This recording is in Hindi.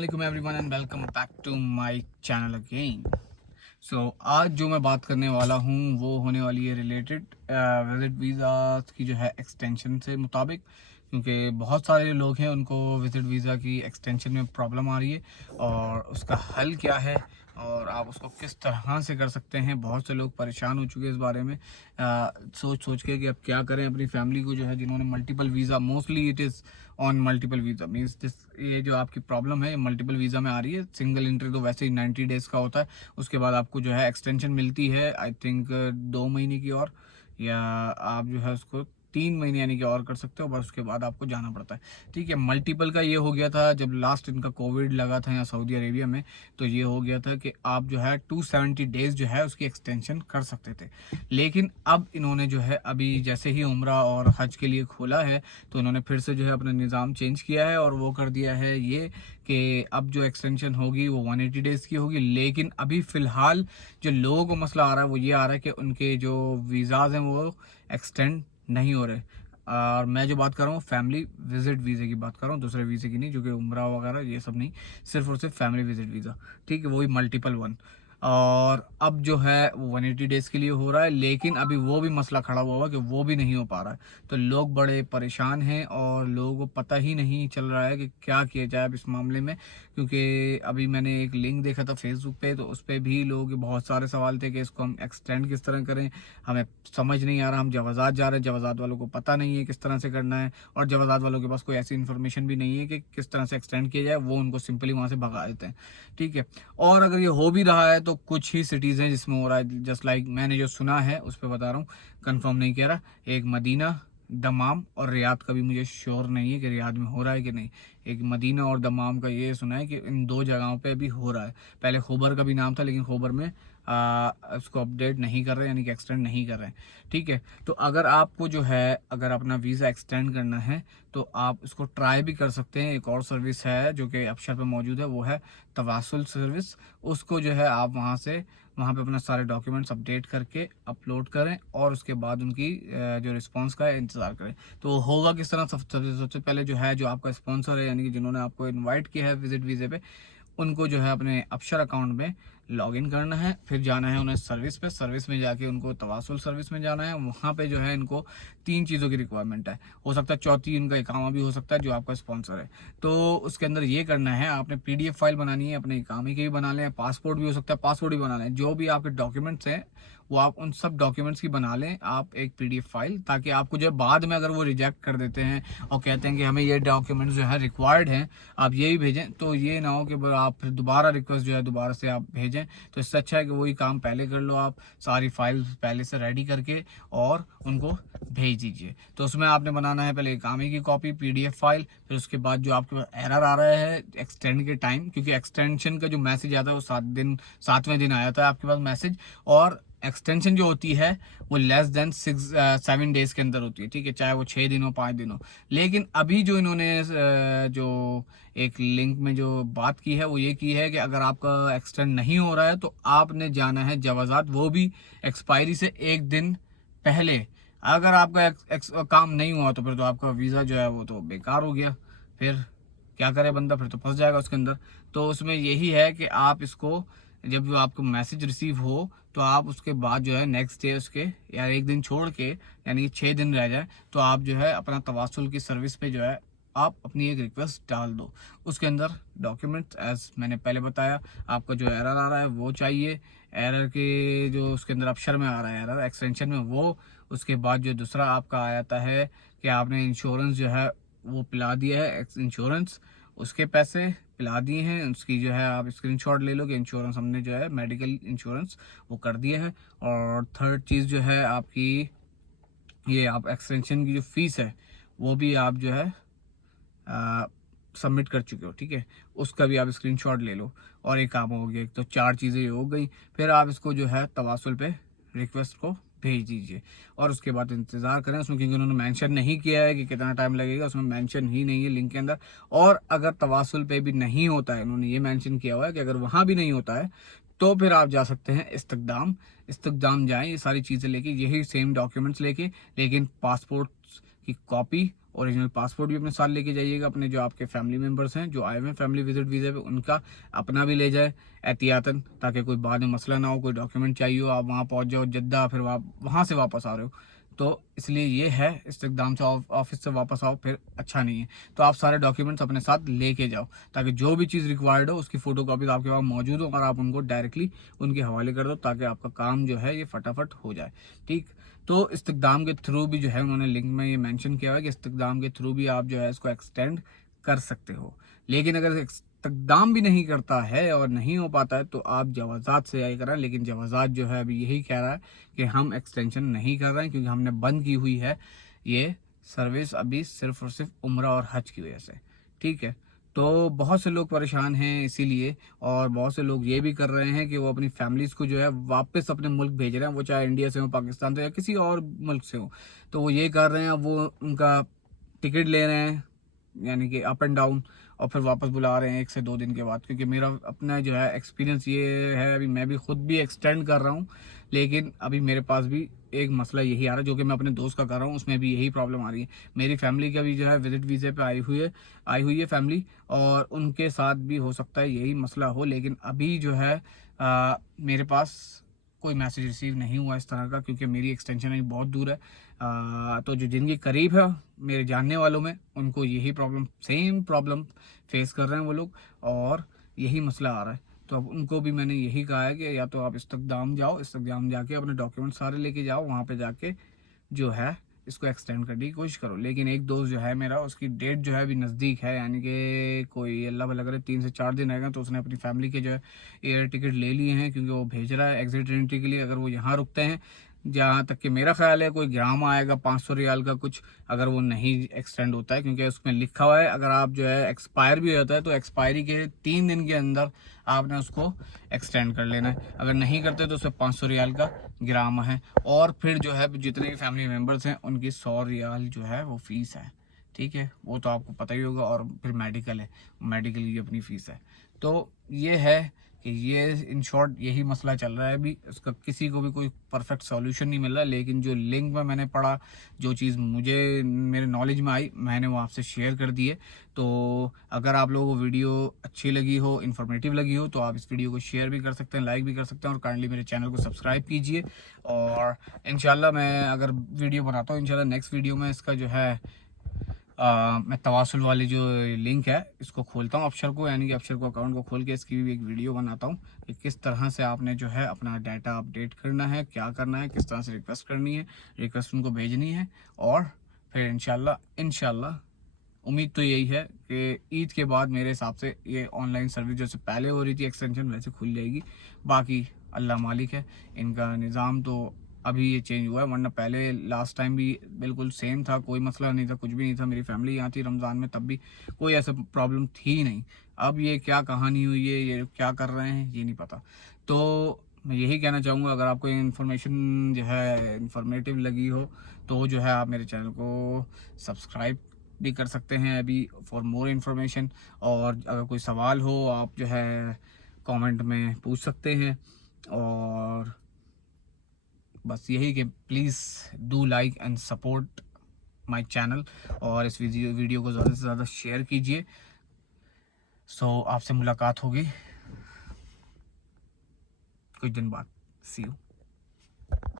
वालेकुम everyone and welcome back to my channel again. आज जो मैं बात करने वाला हूँ वो होने वाली है रिलेटेड विजिट वीज़ा की जो है एक्सटेंशन से मुताबिक, क्योंकि बहुत सारे लोग हैं उनको विजिट वीज़ा की एक्सटेंशन में प्रॉब्लम आ रही है और उसका हल क्या है और आप उसको किस तरह से कर सकते हैं। बहुत से लोग परेशान हो चुके हैं इस बारे में सोच सोच के कि अब क्या करें अपनी फैमिली को, जो है जिन्होंने multiple visa, mostly it is on multiple visa means this, ये जो आपकी प्रॉब्लम है ये मल्टीपल वीज़ा में आ रही है। सिंगल एंट्री तो वैसे ही 90 डेज़ का होता है, उसके बाद आपको जो है एक्सटेंशन मिलती है आई थिंक 2 महीने की, और या आप जो है उसको 3 महीने यानी कि और कर सकते हो, बस उसके बाद आपको जाना पड़ता है। ठीक है, मल्टीपल का ये हो गया था जब लास्ट इनका कोविड लगा था यहाँ सऊदी अरेबिया में, तो ये हो गया था कि आप जो है 270 डेज़ जो है उसकी एक्सटेंशन कर सकते थे। लेकिन अब इन्होंने जो है अभी जैसे ही उम्रा और हज के लिए खोला है तो इन्होंने फिर से जो है अपना निज़ाम चेंज किया है और वो कर दिया है ये कि अब जो एक्सटेंशन होगी वो 180 डेज़ की होगी। लेकिन अभी फ़िलहाल जो लोगों को मसला आ रहा है वो ये आ रहा है कि उनके जो वीज़ाज़ हैं वो एक्सटेंड नहीं हो रहे। और मैं जो बात कर रहा हूँ फैमिली विजिट वीज़े की बात कर रहा हूँ, दूसरे वीज़े की नहीं, जो कि उम्रा वगैरह ये सब नहीं, सिर्फ और सिर्फ फैमिली विजिट वीज़ा। ठीक है, वही मल्टीपल वन। और अब जो है वो 180 डेज़ के लिए हो रहा है, लेकिन अभी वो भी मसला खड़ा हुआ कि वो भी नहीं हो पा रहा है। तो लोग बड़े परेशान हैं और लोगों को पता ही नहीं चल रहा है कि क्या किया जाए अब इस मामले में। क्योंकि अभी मैंने एक लिंक देखा था फेसबुक पे, तो उस पर भी लोगों के बहुत सारे सवाल थे कि इसको हम एक्सटेंड किस तरह करें, हमें समझ नहीं आ रहा। हम जवाज़ात जा रहे हैं, जवाज़ात वालों को पता नहीं है किस तरह से करना है, और जवाज़ात वालों के पास कोई ऐसी इन्फॉर्मेशन भी नहीं है कि किस तरह से एक्सटेंड किया जाए, वो उनको सिंपली वहाँ से भगा देते हैं। ठीक है, और अगर ये हो भी रहा है तो कुछ ही सिटीज़ हैं जिसमें हो रहा है, जस्ट लाइक मैंने जो सुना है उस पर बता रहा हूँ, कंफर्म नहीं कह रहा। एक मदीना, दमाम और रियाद का भी मुझे श्योर नहीं है कि रियाद में हो रहा है कि नहीं। एक मदीना और दमाम का ये सुना है कि इन दो जगहों पे अभी हो रहा है। पहले खोबर का भी नाम था, लेकिन खोबर में उसको अपडेट नहीं कर रहे, यानी कि एक्सटेंड नहीं कर रहे हैं। ठीक है, तो अगर आपको जो है अगर अपना वीज़ा एक्सटेंड करना है तो आप इसको ट्राई भी कर सकते हैं। एक और सर्विस है जो कि अपशर पे मौजूद है, वो है तवासुल सर्विस। उसको जो है आप वहाँ पे अपना सारे डॉक्यूमेंट्स अपडेट करके अपलोड करें और उसके बाद उनकी जो रिस्पांस का है इंतज़ार करें। तो होगा किस तरह, सबसे पहले जो है जो आपका स्पॉन्सर है, यानी कि जिन्होंने आपको इनवाइट किया है विजिट वीज़े पे, उनको जो है अपने अपशर अकाउंट में लॉगिन करना है, फिर जाना है उन्हें सर्विस पे, सर्विस में जाके उनको तवासुल सर्विस में जाना है। वहाँ पे जो है इनको 3 चीज़ों की रिक्वायरमेंट है, हो सकता है चौथी इनका इकामा भी हो सकता है जो आपका स्पॉन्सर है। तो उसके अंदर ये करना है, आपने PDF फाइल बनानी है, अपने इकामे की भी बना लें, पासपोर्ट भी हो सकता है, पासपोर्ट भी बना लें, जो भी आपके डॉक्यूमेंट्स हैं वो आप उन सब डॉक्यूमेंट्स की बना लें आप एक PDF फाइल, ताकि आपको जो बाद में अगर वो रिजेक्ट कर देते हैं और कहते हैं कि हमें ये डॉक्यूमेंट्स जो है रिक्वायर्ड हैं, आप यही भेजें, तो ये ना हो कि आप फिर दोबारा रिक्वेस्ट जो है दोबारा से आप भेजें। तो इससे अच्छा है कि वही काम पहले कर लो, आप सारी फाइल पहले से रेडी करके और उनको भेज दीजिए। तो उसमें आपने बनाना है पहले इकामे की कॉपी, PDF फाइल, फिर उसके बाद जो आपके पास एरर आ रहा है एक्सटेंड के टाइम, क्योंकि एक्सटेंशन का जो मैसेज आता है वो 7वें दिन आया था आपके पास मैसेज, और एक्सटेंशन जो होती है वो लेस देन 7 डेज के अंदर होती है। ठीक है, चाहे वो 6 दिन हो 5 दिन हो। लेकिन अभी जो इन्होंने जो एक लिंक में जो बात की है वो ये की है कि अगर आपका एक्सटेंड नहीं हो रहा है तो आपने जाना है जवाजात, वो भी एक्सपायरी से 1 दिन पहले। अगर आपका काम नहीं हुआ तो फिर तो आपका वीज़ा जो है वो तो बेकार हो गया, फिर क्या करे बंदा, फिर तो फंस जाएगा उसके अंदर। तो उसमें यही है कि आप इसको, जब आपको मैसेज रिसीव हो तो आप उसके बाद जो है नेक्स्ट डे उसके या 1 दिन छोड़ के, यानी 6 दिन रह जाए, तो आप जो है अपना तवासुल की सर्विस पे जो है आप अपनी एक रिक्वेस्ट डाल दो। उसके अंदर डॉक्यूमेंट्स एज मैंने पहले बताया, आपका जो एरर आ रहा है वो चाहिए, एरर के जो उसके अंदर अक्षर में आ रहा है एरर एक्सटेंशन में वो। उसके बाद जो दूसरा आपका आता है कि आपने इंश्योरेंस जो है वो पिला दिया है, इंश्योरेंस उसके पैसे पिला दिए हैं, उसकी जो है आप स्क्रीनशॉट ले लो कि इंश्योरेंस हमने जो है मेडिकल इंश्योरेंस वो कर दिया है। और थर्ड चीज़ जो है आपकी, ये आप एक्सटेंशन की जो फीस है वो भी आप जो है सबमिट कर चुके हो। ठीक है, उसका भी आप स्क्रीनशॉट ले लो और एक काम हो गया। तो 4 चीज़ें हो गई। फिर आप इसको जो है तवासुल पे रिक्वेस्ट को भेज दीजिए और उसके बाद इंतज़ार करें उसमें, क्योंकि उन्होंने मेंशन नहीं किया है कि कितना टाइम लगेगा, उसमें मेंशन ही नहीं है लिंक के अंदर। और अगर तवासुल पे भी नहीं होता है, उन्होंने ये मेंशन किया हुआ है कि अगर वहाँ भी नहीं होता है तो फिर आप जा सकते हैं इस्तकदाम। इस्तकदाम जाएं ये सारी चीज़ें लेके, यही सेम डॉक्यूमेंट्स लेके, लेकिन पासपोर्ट की कॉपी ओरिजिनल पासपोर्ट भी अपने साथ लेके जाइएगा, अपने जो आपके फैमिली मेम्बर्स हैं जो आए हुए हैं फैमिली विजिट वीज़ा पे उनका अपना भी ले जाए एहतियातन, ताकि कोई बाद में मसला ना हो, कोई डॉक्यूमेंट चाहिए हो, आप वहाँ पहुँच जाओ जद्दा, फिर आप वहाँ से वापस आ रहे हो, तो इसलिए ये है इस्तिक़दाम से ऑफिस से वापस आओ फिर अच्छा नहीं है। तो आप सारे डॉक्यूमेंट्स अपने साथ लेके जाओ, ताकि जो भी चीज़ रिक्वायर्ड हो उसकी फ़ोटो कॉपीज आपके पास मौजूद हो और आप उनको डायरेक्टली उनके हवाले कर दो, ताकि आपका काम जो है ये फटाफट हो जाए। ठीक, तो इस्तिक़दाम के थ्रू भी जो है उन्होंने लिंक में ये मेंशन किया हुआ है कि इस्तिक़दाम के थ्रू भी आप जो है इसको एक्सटेंड कर सकते हो। लेकिन अगर इस्तिक़दाम भी नहीं करता है और नहीं हो पाता है तो आप जवाज़ात से यही कराएं, लेकिन जवाज़ात जो है अभी यही कह रहा है कि हम एक्सटेंशन नहीं कर रहे हैं, क्योंकि हमने बंद की हुई है ये सर्विस अभी सिर्फ और सिर्फ उम्रा और हज की वजह से। ठीक है, तो बहुत से लोग परेशान हैं इसीलिए, और बहुत से लोग ये भी कर रहे हैं कि वो अपनी फैमिलीज़ को जो है वापस अपने मुल्क भेज रहे हैं, वो चाहे इंडिया से हो, पाकिस्तान से या किसी और मुल्क से हो, तो वो ये कर रहे हैं, वो उनका टिकट ले रहे हैं यानी कि अप एंड डाउन, और फिर वापस बुला रहे हैं 1 से 2 दिन के बाद। क्योंकि मेरा अपना जो है एक्सपीरियंस ये है, अभी मैं भी खुद भी एक्सटेंड कर रहा हूँ, लेकिन अभी मेरे पास भी एक मसला यही आ रहा है जो कि मैं अपने दोस्त का कर रहा हूँ, उसमें भी यही प्रॉब्लम आ रही है। मेरी फैमिली का भी जो है विजिट वीज़े पे आई हुई है फैमिली, और उनके साथ भी हो सकता है यही मसला हो, लेकिन अभी जो है मेरे पास कोई मैसेज रिसीव नहीं हुआ इस तरह का, क्योंकि मेरी एक्सटेंशन अभी बहुत दूर है। तो जो जिनके करीब है मेरे जानने वालों में, उनको यही प्रॉब्लम, सेम प्रॉब्लम फेस कर रहे हैं वो लोग, और यही मसला आ रहा है। तो अब उनको भी मैंने यही कहा है कि या तो आप इस्तिक़दाम जाओ, इस्तिक़दाम जाके अपने डॉक्यूमेंट सारे लेके जाओ, वहाँ पे जाके जो है इसको एक्सटेंड करने की कोशिश करो। लेकिन एक दोस्त जो है मेरा, उसकी डेट जो है अभी नज़दीक है, यानी कि कोई अल्लाह भला करे 3 से 4 दिन रहेगा, तो उसने अपनी फैमिली के जो है एयर टिकट ले लिए हैं, क्योंकि वो भेज रहा है एग्जिट एंट्री के लिए। अगर वो यहाँ रुकते हैं, जहाँ तक कि मेरा ख्याल है कोई ग्राम आएगा 500 रियाल का कुछ, अगर वो नहीं एक्सटेंड होता है, क्योंकि उसमें लिखा हुआ है अगर आप जो है एक्सपायर भी हो जाता है तो एक्सपायरी के 3 दिन के अंदर आपने उसको एक्सटेंड कर लेना है। अगर नहीं करते तो उसमें 500 रियाल का गिराम है, और फिर जो है जितने भी फैमिली मेम्बर्स हैं उनकी 100 रियाल जो है वो फ़ीस है। ठीक है, वो तो आपको पता ही होगा, और फिर मेडिकल है, मेडिकल की अपनी फ़ीस है। तो ये है कि ये इन शॉर्ट यही मसला चल रहा है अभी, इसका किसी को भी कोई परफेक्ट सॉल्यूशन नहीं मिल रहा। लेकिन जो लिंक में मैंने पढ़ा, जो चीज़ मुझे मेरे नॉलेज में आई, मैंने वो आपसे शेयर कर दी है। तो अगर आप लोगों को वीडियो अच्छी लगी हो, इन्फॉर्मेटिव लगी हो, तो आप इस वीडियो को शेयर भी कर सकते हैं, लाइक भी कर सकते हैं, और काइंडली मेरे चैनल को सब्सक्राइब कीजिए। और इंशाल्लाह मैं अगर वीडियो बनाता हूँ, इंशाल्लाह नेक्स्ट वीडियो में इसका जो है मैं तवासुल वाली जो लिंक है इसको खोलता हूँ, अफशर को, यानी कि अफशर को अकाउंट को खोल के इसकी भी एक वीडियो बनाता हूँ कि किस तरह से आपने जो है अपना डाटा अपडेट करना है, क्या करना है, किस तरह से रिक्वेस्ट करनी है, रिक्वेस्ट उनको भेजनी है। और फिर इंशाल्लाह उम्मीद तो यही है कि ईद के बाद मेरे हिसाब से ये ऑनलाइन सर्विस जैसे पहले हो रही थी एक्सटेंशन, वैसे खुल जाएगी। बाकी अल्लाह मालिक है, इनका निज़ाम तो अभी ये चेंज हुआ है, वरना पहले लास्ट टाइम भी बिल्कुल सेम था, कोई मसला नहीं था, कुछ भी नहीं था। मेरी फैमिली यहाँ थी रमज़ान में, तब भी कोई ऐसा प्रॉब्लम थी नहीं। अब ये क्या कहानी हुई है, ये क्या कर रहे हैं ये नहीं पता। तो मैं यही कहना चाहूँगा, अगर आपको इन्फॉर्मेशन जो है इन्फॉर्मेटिव लगी हो, तो जो है आप मेरे चैनल को सब्सक्राइब भी कर सकते हैं अभी फॉर मोर इन्फॉर्मेशन। और अगर कोई सवाल हो आप जो है कमेंट में पूछ सकते हैं। और बस यही कि please do like and support my channel, और इस वीडियो को ज़्यादा से ज़्यादा शेयर कीजिए। सो आपसे मुलाकात होगी कुछ दिन बाद। सी यू।